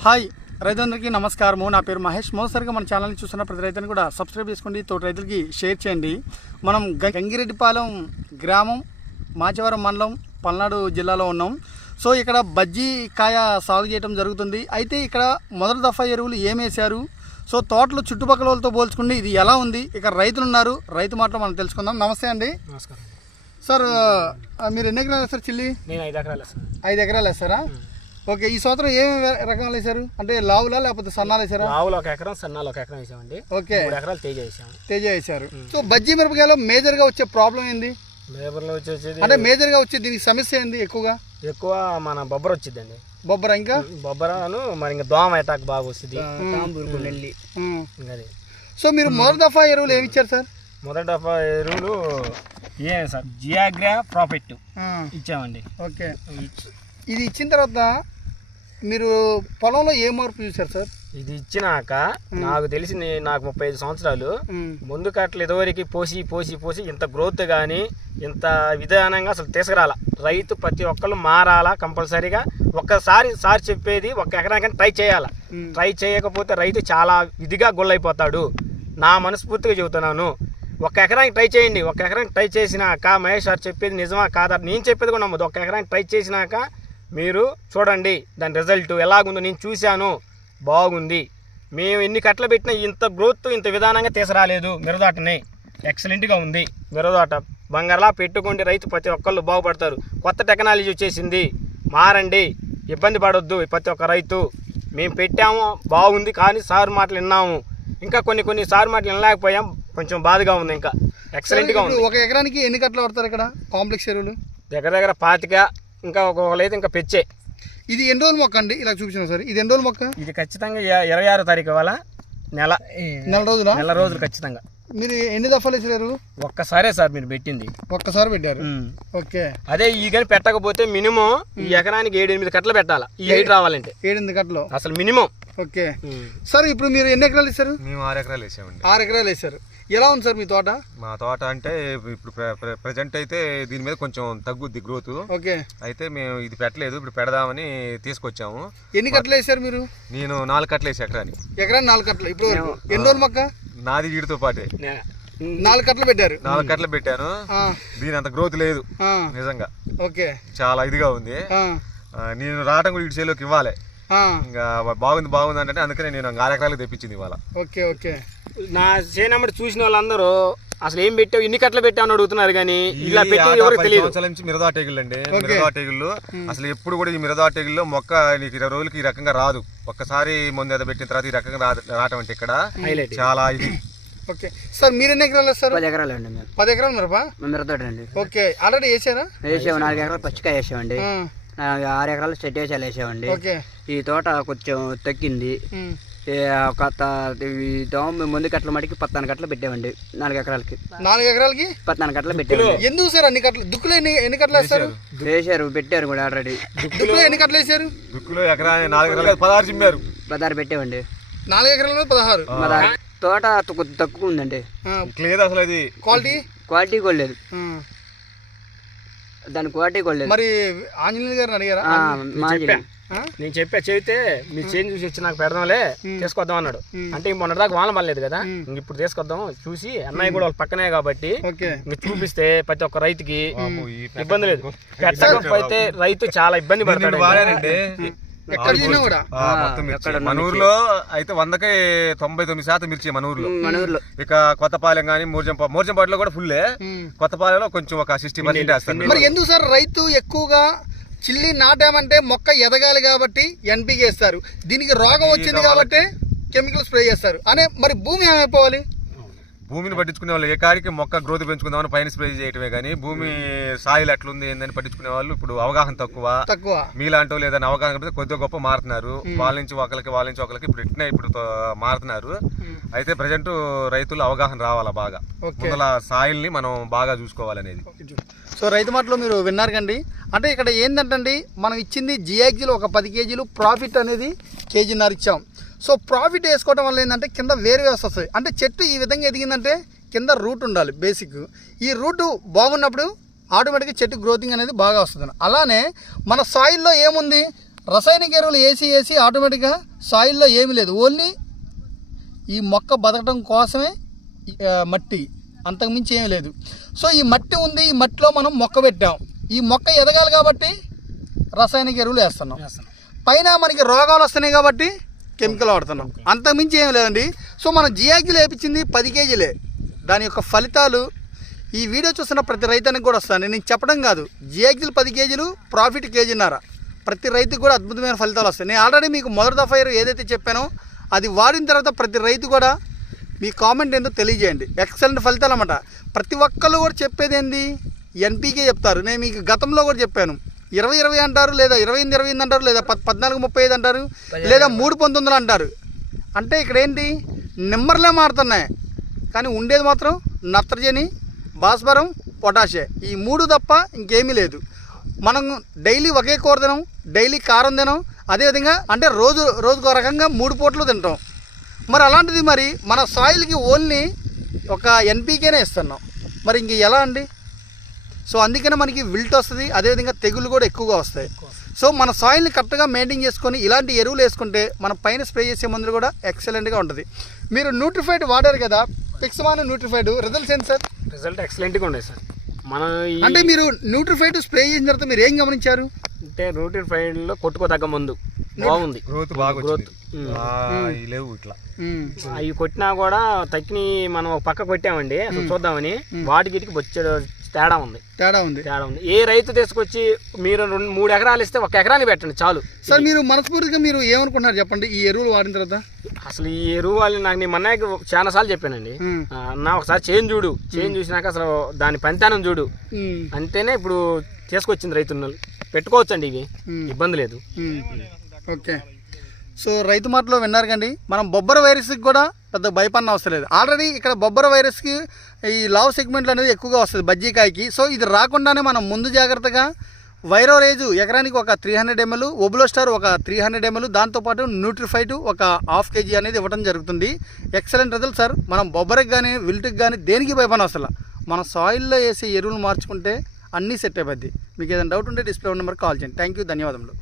Hi రైతులందరికీ నమస్కారము. నా పేరు మహేష్. మోసరిగా మన ఛానల్ని చూస్తున్న ప్రతి రైతుని కూడా సబ్స్క్రైబ్ చేసుకోండి తోటి రైతులకి షేర్ చేయండి. మనం గ- గంగిరెడ్డిపాలెం గ్రామం మాచవరం మండలం పల్నాడు జిల్లాలో ఉన్నాం. సో ఇక్కడ బజ్జీ కాయ సాగు చేయడం జరుగుతుంది. అయితే ఇక్కడ మొదటి దఫా ఎరువులు ఏమేశారు? సో తోటలు చుట్టుపక్కల వాళ్ళతో పోల్చుకుంటే ఇది ఎలా ఉంది? ఇక్కడ రైతులు ఉన్నారు. రైతు మాటలు మనం తెలుసుకుందాం. నమస్తే అండి. నమస్కారం. సార్ మీరు ఎన్ని ఎకరాలు వేస్తారు చిల్లి? నేను ఐదు ఎకరాలు ఐదు ఎకరాలు వేస్తారా? ఓకే ఈ సంవత్సరం ఏమేమి రకాలు వేశారు? అంటే లావులా లేకపోతే సన్నాలు వేసారా ఆవులు ఒక ఎకరం సన్నాలు ఒక ఎకరం వేసామండి. ఓకే. మూడు ఎకరాలు తేజ వేసాము. తేజ వేశారు. సో బజ్జీ మిరపకాయలో మేజర్గా వచ్చే ప్రాబ్లం ఏంది? లేబర్లో వచ్చేసి అంటే మేజర్గా వచ్చే దీనికి సమస్య ఏంది ఎక్కువగా? ఎక్కువ మన బొబ్బర వచ్చిందండి. బొబ్బర ఇంకా? బొబ్బరను మరి ఇంకా దోమ అటాక్ బాగా వస్తుంది. నెల్లి అది. సో మీరు మొదటి దఫా ఎరువులు ఏమి ఇచ్చారు సార్? మొదటి దఫా ఎరువులు ఏ సార్? జియాగ్రా ప్రాఫిట్ ఇచ్చామండి. ఓకే. ఇది ఇచ్చిన తర్వాత మీరు పొలంలో ఏ మార్పు చూశారు సార్? ఇది ఇచ్చినాక నాకు తెలిసి నాకు ముప్పై ఐదు సంవత్సరాలు. ముందు కట్టలు ఇదివరకు పోసి పోసి పోసి ఇంత గ్రోత్ కానీ ఇంత విధానంగా అసలు తీసుకురాల. రైతు ప్రతి ఒక్కళ్ళు మారాలా కంపల్సరీగా. ఒక్కసారి సార్ చెప్పేది ఒక ఎకరానికి ట్రై చేయాలి. ట్రై చేయకపోతే రైతు చాలా ఇదిగా గొల్లైపోతాడు. నా మనస్ఫూర్తిగా చెబుతున్నాను. ఒక ఎకరానికి ట్రై చేయండి. ఒక ఎకరానికి ట్రై చేసినాక మహేష్ సార్ చెప్పేది నిజమా కాదా? నేను చెప్పేది కూడా నమ్మదు ఒక ఎకరానికి ట్రై చేసినాక మీరు చూడండి దాని రిజల్ట్ ఎలాగుందో నేను చూశాను. బాగుంది. మేము ఎన్ని కట్టలు పెట్టినా ఇంత గ్రోత్ ఇంత విధానంగా తీసుకురాలేదు మిరదాటని. ఎక్సలెంట్గా ఉంది మిరదాట. బంగారలా పెట్టుకోండి రైతు ప్రతి ఒక్కళ్ళు బాగుపడతారు. కొత్త టెక్నాలజీ వచ్చేసింది. మారండి. ఇబ్బంది పడొద్దు ప్రతి ఒక్క రైతు. మేము పెట్టాము బాగుంది కానీ సార్ మాటలు విన్నాము. ఇంకా కొన్ని కొన్ని సార్ మాటలు వినలేకపోయాం. కొంచెం బాధగా ఉంది ఇంకా. ఎక్సలెంట్గా ఉంది. ఒక ఎకరానికి ఎన్ని కట్టలు పడతారు ఇక్కడ? కాంప్లెక్స్ ఎరువులు? దగ్గర దగ్గర పాతిక ఇంకా ఒక్కొక్కరు అయితే ఇంకా పెంచే ఇది ఎన్ని రోజుల మొక్క అండి? ఇలా చూపించిన సార్ ఇది ఎన్ని రోజుల మొక్క? ఇది ఖచ్చితంగా ఇరవై ఆరో తారీఖు వల్ల నెల. నెల రోజుల? నెల రోజులు ఖచ్చితంగా. మీరు ఎన్ని దఫాలు వేసారు ఒక్కసారే సార్ మీరు పెట్టింది. ఒక్కసారి పెట్టారు. ఓకే. అదే ఈ కానీ పెట్టకపోతే మినిమం ఈ ఎకరానికి ఏడు ఎనిమిది కట్టలు పెట్టాలి? ఈ హైట్ రావాలంటే. ఏడెనిమిది కట్టలు. అసలు మినిమం. ఓకే. సార్ ఇప్పుడు మీరు ఎన్ని ఎకరాలు ఇస్తారు మేము ఆరు ఎకరాలు వేసామండి. ఆరు ఎకరాలు వేసారు ఎలా ఉంది సార్ మీ తోట? మా తోట అంటే ఇప్పుడు ప్రజెంట్ అయితే దీని మీద కొంచెం తగ్గుద్ది గ్రోత్ ఓకే. అయితే మేము ఇది పెట్టలేదు ఇప్పుడు పెడదామని తీసుకొచ్చాము. ఎన్ని కట్టలు వేసారు మీరు? నేను నాలుగు కట్టలు వేసి ఎకరానికి. ఎకరానికి నాలుగు కట్టలు. ఇప్పుడు. ఎన్ని రోజుల మొక్క? నాది వీడితో పాటే. నాలుగు కట్టలు పెట్టారు. నాలుగు కట్టలు పెట్టాను. ఆ, దీని అంత గ్రోత్ లేదు నిజంగా. ఓకే. చాలా ఇదిగా ఉంది. నేను రావడం కూడా ఇటు చేలోకి ఇవ్వాలి. ఆ, ఇంకా బాగుంది బాగుంది అంటే అందుకనే నేను ఆరు ఎకరాలకు తెప్పించింది ఇవాళ. Okay okay. నా చేనమ్మటి చూసిన వాళ్ళందరూ అసలు ఏం పెట్టావు? ఇన్ని కట్టలు పెట్టావు అడుగుతున్నారు కానీ ఇలా పెట్టి ఎవరికి తెలియదు. సంవత్సరాల నుంచి మిరదా టేగులు అండి మిరదా టేగులు అసలు ఎప్పుడు కూడా ఈ మిరదా టేగుల్లో మొక్క నీకు ఇరవై రోజులకి ఈ రకంగా రాదు. ఒక్కసారి ముందు ఏదో పెట్టిన తర్వాత ఈ రకంగా రావటం అంటే ఇక్కడ చాలా ఇది. ఓకే. సార్ మీరు ఎన్ని ఎకరాలు వేస్తారు? పది ఎకరాలు అండి మేము. పది ఎకరాలు మిరపా మిరతోటి అండి. ఓకే. ఆల్రెడీ వేసారా? వేసాము. నాలుగు ఎకరాలు పచ్చికాయ వేసామండి. ఆరు ఎకరాలు చెట్టు వేసాలు వేసామండి. ఓకే. ఈ తోట కొంచెం తగ్గింది. ఒక ముందు కట్టల మటుకి పద్నాలుగు కట్టలు పెట్టామండి. నాలుగు ఎకరాలకి. నాలుగు ఎకరాలకి? పద్నాలుగు కట్టలు పెట్టామండి. ఎందుకు సార్ అన్ని కట్టలు దుక్కులు ఎన్ని ఎన్ని కట్టలు వేస్తారు? వేసారు పెట్టారు కూడా ఆల్రెడీ దుక్కులు ఎన్ని కట్టలు వేసారు దుక్కులో ఎకరా నాలుగు ఎకరాలు పదహారు చిమ్మారు. పదహారు పెట్టామండి. నాలుగు ఎకరాలు పదహారు. ఆ. తోట తక్కువ ఉందండి. లేదు అసలు అది. క్వాలిటీ? క్వాలిటీ కూడా లేదు. దాని క్వాలిటీ కూడా లేదు. మరి ఆంజనేయులు గారిని అడిగారా? నేను చెప్పా చెబితే మీ చేంజ్ చూసి వచ్చి నాకు పెడదాంలే తీసుకొద్దాం అన్నాడు. అంటే ఇంక మొన్నటిదాకా వాన పడలేదు కదా. ఇంక ఇప్పుడు తీసుకొద్దాం చూసి అన్నయ్య కూడా వాళ్ళ పక్కనే కాబట్టి ఇంక చూపిస్తే ప్రతి ఒక్క రైతుకి ఇబ్బంది లేదు. పెట్టకపోతే రైతు చాలా ఇబ్బంది పడతాడు. మన ఊర్లో అయితే వందకి తొంభై తొమ్మిది శాతం మిర్చి మన ఊర్లో. ఇక కొత్తపాలెం కానీ మూర్జంపా మూర్జంపాటిలో కూడా ఫుల్లే. కొత్తపాలెంలో కొంచెం ఒక సిక్స్టీ పర్సెంట్ వేస్తాను మరి ఎందుకు సార్ రైతు ఎక్కువగా చిల్లి నాటామంటే మొక్క ఎదగాలి కాబట్టి ఎన్పీకి వేస్తారు దీనికి రోగం వచ్చింది కాబట్టి కెమికల్ స్ప్రే చేస్తారు. అనే మరి భూమి ఏమైపోవాలి భూమిని పట్టించుకునే వాళ్ళు ఏ కాడికి మొక్క గ్రోత్ పెంచుకుందామని పైన స్ప్రే చేయటమే కానీ భూమి సాయిల్ ఎట్లుంది ఏందని పట్టించుకునే వాళ్ళు ఇప్పుడు అవగాహన తక్కువ. తక్కువ. మీలాంటి వాళ్ళు ఏదైనా అవగాహన కలిగితే కొద్దిగా గొప్ప మారుతున్నారు. వాళ్ళ నుంచి ఒకరికి వాళ్ళ నుంచి ఒకరికి ఇప్పుడు ఇట్నే ఇప్పుడు మారుతున్నారు. అయితే ప్రజెంట్ రైతులు అవగాహన రావాలా బాగా. ముందల సాయిల్ని మనం బాగా చూసుకోవాలనేది. సో రైతు మాటలో మీరు విన్నారు కండి. అంటే ఇక్కడ ఏంటంటే మనం ఇచ్చింది జియాక్జీలో ఒక పది కేజీలు ప్రాఫిట్ అనేది కేజీన్నర ఇచ్చాం. సో ప్రాఫిట్ వేసుకోవడం వల్ల ఏంటంటే కింద వేరు వ్యవస్థ వస్తుంది. అంటే చెట్టు ఈ విధంగా ఎదిగిందంటే కింద రూట్ ఉండాలి బేసిక్ ఈ రూటు బాగున్నప్పుడు ఆటోమేటిక్గా చెట్టు గ్రోతింగ్ అనేది బాగా వస్తుంది. అలానే మన సాయిల్లో ఏముంది? రసాయనిక ఎరువులు వేసి వేసి ఆటోమేటిక్గా సాయిల్లో ఏమీ లేదు. ఓన్లీ ఈ మొక్క బతకడం కోసమే మట్టి. అంతకుమించి ఏమీ లేదు. సో ఈ మట్టి ఉంది ఈ మట్టిలో మనం మొక్క పెట్టాం. ఈ మొక్క ఎదగాలి కాబట్టి రసాయనిక ఎరువులు వేస్తున్నాం. పైన మనకి రోగాలు వస్తున్నాయి కాబట్టి కెమికల్ వాడుతున్నాం. అంతకుమించి ఏం లేదండి. సో మనం జియాగ్జీలు వేయించింది పది కేజీలే. దాని యొక్క ఫలితాలు ఈ వీడియో చూస్తున్న ప్రతి రైతానికి కూడా వస్తాను నేను చెప్పడం కాదు. జియాగ్జీలు పది కేజీలు ప్రాఫిట్ కేజీన్నర. ప్రతి రైతుకు కూడా అద్భుతమైన ఫలితాలు వస్తాయి. నేను ఆల్రెడీ మీకు మొదటి దఫా ఏదైతే చెప్పానో అది వాడిన తర్వాత ప్రతి రైతు కూడా మీ కామెంట్ ఏందో తెలియజేయండి. ఎక్సలెంట్ ఫలితాలు అన్నమాట. ప్రతి ఒక్కళ్ళు కూడా చెప్పేది ఏంది? ఎన్పీకే చెప్తారు. నేను మీకు గతంలో కూడా చెప్పాను. ఇరవై ఇరవై అంటారు లేదా ఇరవై ఎనిమిది ఇరవై ఎనిమిది అంటారు లేదా పద్ పద్నాలుగు ముప్పై ఐదు అంటారు లేదా మూడు పంతొమ్మిదిలు అంటారు. అంటే ఇక్కడ ఏంటి? నెంబర్లే మారుతున్నాయి. కానీ ఉండేది మాత్రం నత్రజని భాస్వరం పొటాషే. ఈ మూడు తప్ప ఇంకేమీ లేదు. మనం డైలీ ఒకే కూర తినం డైలీ కారం తినం. అదేవిధంగా అంటే రోజు రోజుకో రకంగా మూడు పూటలు తింటాం. మరి అలాంటిది మరి మన సాయిల్కి ఓన్లీ ఒక ఎన్పీకేనే ఇస్తున్నాం. మరి ఇంక ఎలా అండి? సో అందుకనే మనకి విల్ట్ వస్తుంది అదేవిధంగా తెగులు కూడా ఎక్కువగా వస్తాయి. సో మన సాయిల్ని కరెక్ట్గా మెయింటైన్ చేసుకొని ఇలాంటి ఎరువులు వేసుకుంటే మన పైన స్ప్రే చేసే మందులు కూడా ఎక్సలెంట్గా ఉంటుంది. మీరు న్యూట్రిఫైడ్ వాడారు కదా పిక్స్మాన్ న్యూట్రిఫైడ్ రిజల్ట్స్ ఏంటి సార్? రిజల్ట్ ఎక్సలెంట్గా ఉండేది సార్. మనం అంటే మీరు న్యూట్రిఫైడ్ స్ప్రే చేసిన తర్వాత మీరు ఏం గమనించారు? అంటే రూటీన్ ఫైడ్లో కొట్టుకోదగ్గ మందు. బాగుంది. గ్రోత్ బాగా గ్రోత్. లేవు ఇట్లా. అవి కొట్టినా కూడా తక్కిని మనం ఒక పక్క కొట్టామండి. అసలు చూద్దామని. వాటికి బొచ్చెడు తేడా ఉంది. తేడా ఉంది. తేడా ఉంది. ఏ రైతు తీసుకొచ్చి మీరు రెండు మూడు ఎకరాలు ఇస్తే ఒక ఎకరాన్ని పెట్టండి చాలు. సార్ మీరు మనస్ఫూర్తిగా మీరు ఏమనుకుంటున్నారు చెప్పండి? ఈ ఎరువులు వాడిన తర్వాత? అసలు ఈ ఎరువు వాళ్ళు నాకు నేను మన్నాయకు చాలా సార్లు చెప్పానండి. అన్న ఒకసారి చేంజ్ చూడు. చేంజ్ చూసినాక అసలు దాని పంతానం చూడు. అంటేనే ఇప్పుడు తీసుకొచ్చింది రైతులు పెట్టుకోవచ్చండి ఇవి. ఇబ్బంది లేదు. ఓకే. సో రైతు మాటలో విన్నారు కండి. మనం బొబ్బర వైరస్కి కూడా పెద్ద భయపడిన అవసరం లేదు. ఆల్రెడీ ఇక్కడ బొబ్బర వైరస్కి ఈ లావ్ సెగ్మెంట్లు అనేది ఎక్కువగా వస్తుంది బజ్జీకాయకి సో ఇది రాకుండానే మనం ముందు జాగ్రత్తగా వైరో రేజు ఎకరానికి ఒక త్రీ హండ్రెడ్ ఎంఎల్ ఒబులోస్టార్ ఒక త్రీ హండ్రెడ్ ఎంఎల్ దాంతోపాటు న్యూట్రిఫైట్ ఒక హాఫ్ కేజీ అనేది ఇవ్వడం జరుగుతుంది. ఎక్సలెంట్ రిజల్ట్ సార్ మనం బొబ్బరికి కానీ విల్ట్కి కానీ దేనికి భయపడిన అవసరం మన సాయిల్లో వేసే ఎరువులు మార్చుకుంటే అన్నీ సెట్ అయిపోద్ది. మీకు ఏదైనా డౌట్ ఉంటే డిస్ప్లే నెంబర్ కాల్ చేయండి. థ్యాంక్ యూ ధన్యవాదములు.